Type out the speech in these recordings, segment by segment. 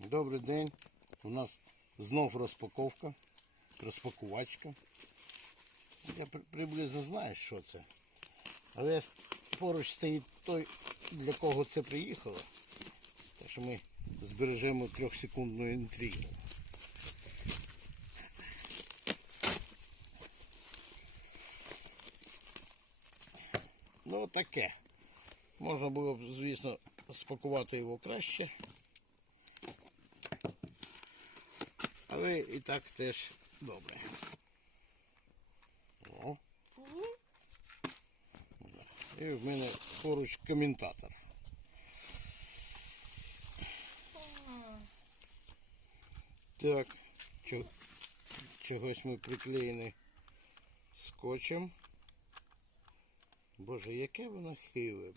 Добрий день. У нас знов розпаковка, розпакувачка. Я при- приблизно знаю, що це. Але поруч стоїть той, для кого це приїхало. Так що ми збережемо трьохсекундну інтригу. Ну таке. Можна було б, звісно, спакувати його краще. Але і так теж добре. О. І в мене поруч коментатор. Так, чогось ми приклеєні скотчем. Боже, яке воно хиле.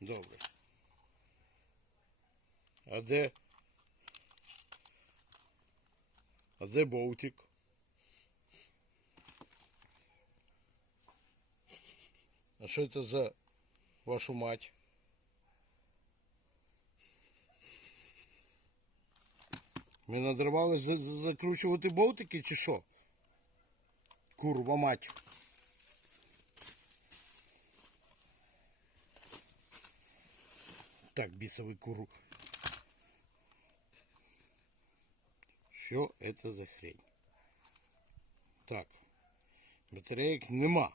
Добре. А де? А де Болтик? А що це за вашу мать? Ми надривали за- за- закручувати болтики чи що? Курва мать. Так, бісовий куру. Що це за хрень? Так. Батареїк нема.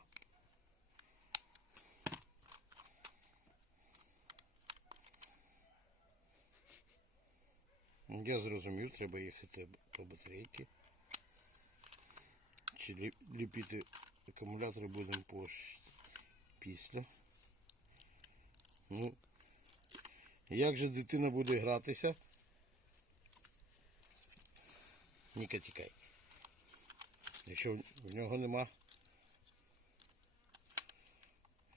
Я зрозумів, треба їхати по батарейки. Чи ліпити акумулятори будемо пош... після. Ну, як же дитина буде гратися? Ніка тікай. Якщо в нього нема.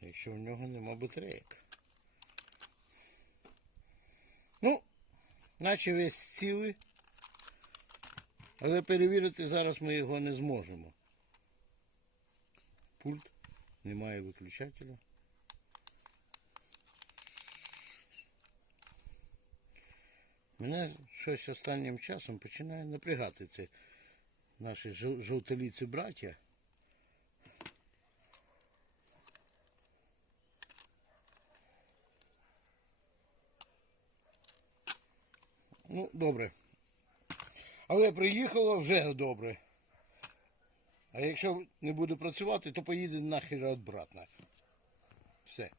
Якщо в нього нема батарейок. Ну, наче весь цілий. Але перевірити зараз ми його не зможемо. Пульт, немає виключателя. Мене щось останнім часом починає напрягати це наші жов- жовтоліці браття. Ну, добре. Але приїхало вже добре. А якщо не буде працювати, то поїде нахер обратно. Все.